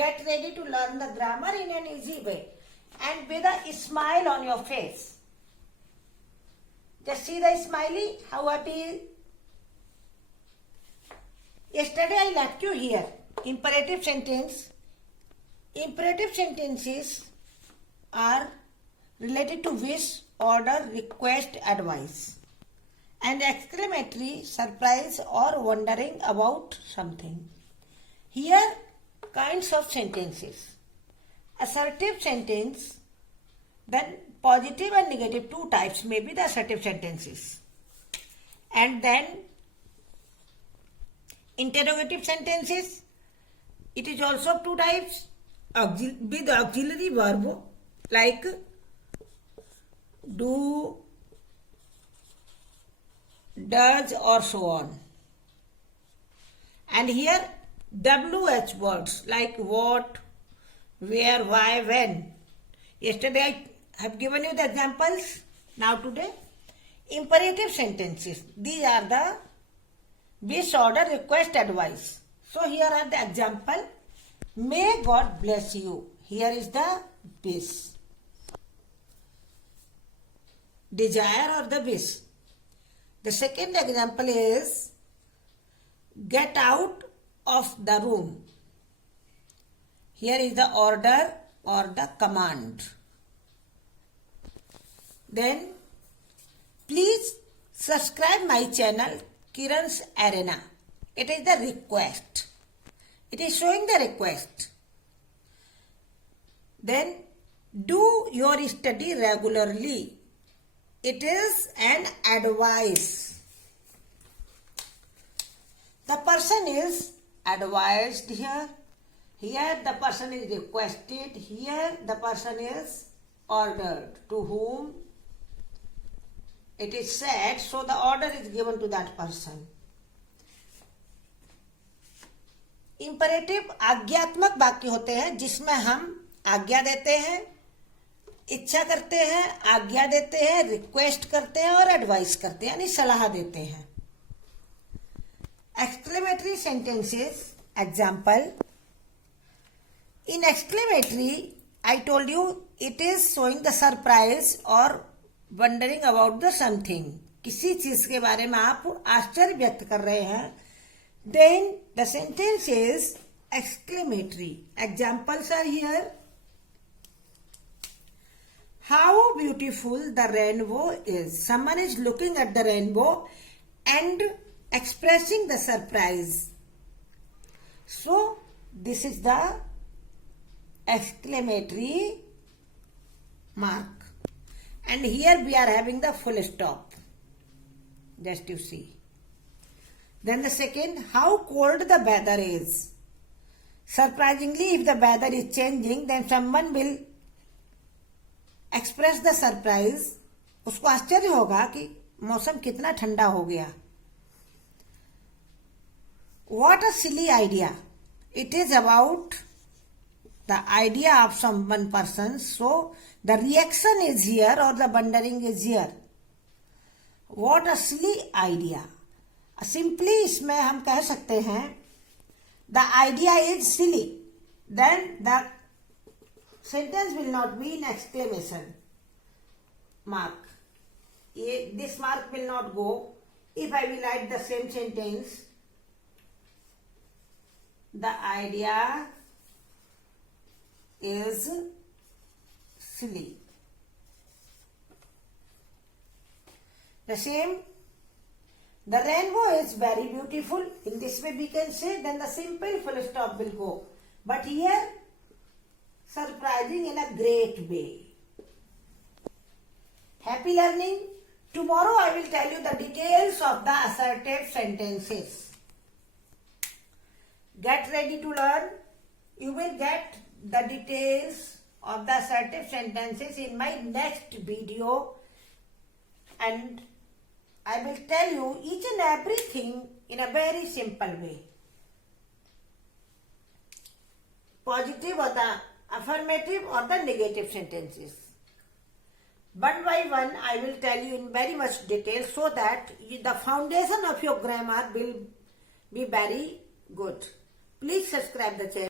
Get ready to learn the grammar in an easy way and with a smile on your face. Just see the smiley, how happy he is. Yesterday I left you here. Imperative sentence. Imperative sentences are related to wish, order, request, advice. And exclamatory, surprise or wondering about something. Here, kinds of sentences. Assertive sentence, then positive and negative, two types may be the assertive sentences. And then interrogative sentences, it is also of two types, with auxiliary verb like do, does or so on. And here WH words like what, where, why, when. Yesterday I have given you the examples. Now today, imperative sentences. These are the wish, order, request, advice. So here are the example. May God bless you. Here is the wish. Desire or the wish. The second example is get out of the room. Here is the order or the command. Then please subscribe my channel Kiran's Arena. It is the request. It is showing the request. Then do your study regularly. It is an advice. The person is advised here. Here the person is requested. Here the person is ordered. To whom it is said, so the order is given to that person. Imperative आज्ञात्मक वाक्य होते हैं जिसमें हम आज्ञा देते हैं, इच्छा करते हैं, आज्ञा देते हैं, रिक्वेस्ट करते हैं और एडवाइस करते हैं, यानी सलाह देते हैं. Exclamatory sentences example. In exclamatory I told you it is showing the surprise और वंडरिंग अबाउट द समथिंग. किसी चीज के बारे में आप आश्चर्य व्यक्त कर रहे हैं. Then the sentence is exclamatory. Examples are here. How beautiful the rainbow is. Someone is looking at the rainbow and expressing the surprise. So this is the exclamatory mark. And here we are having the full stop. Just you see. Then the second, how cold the weather is. Surprisingly, if the weather is changing, then someone will express the surprise. उसको आश्चर्य होगा कि मौसम कितना ठंडा हो गया. What a silly idea. It is about the idea of some one person. So the reaction is here or the wondering is here. What a silly idea. Simply इसमें हम कह सकते हैं the idea is silly. Then the sentence will not be in exclamation mark. ये this mark will not go if I will write the same sentence. The idea is silly. The same. The rainbow is very beautiful. In this way we can say, then the simple full stop will go. But here, surprising in a great way. Happy learning. Tomorrow I will tell you the details of the assertive sentences. Get ready to learn. You will get the details of the assertive sentences in my next video. And I will tell you each and everything in a very simple way. Positive or the affirmative or the negative sentences. One by one I will tell you in very much detail so that the foundation of your grammar will be very good. Please subscribe the channel.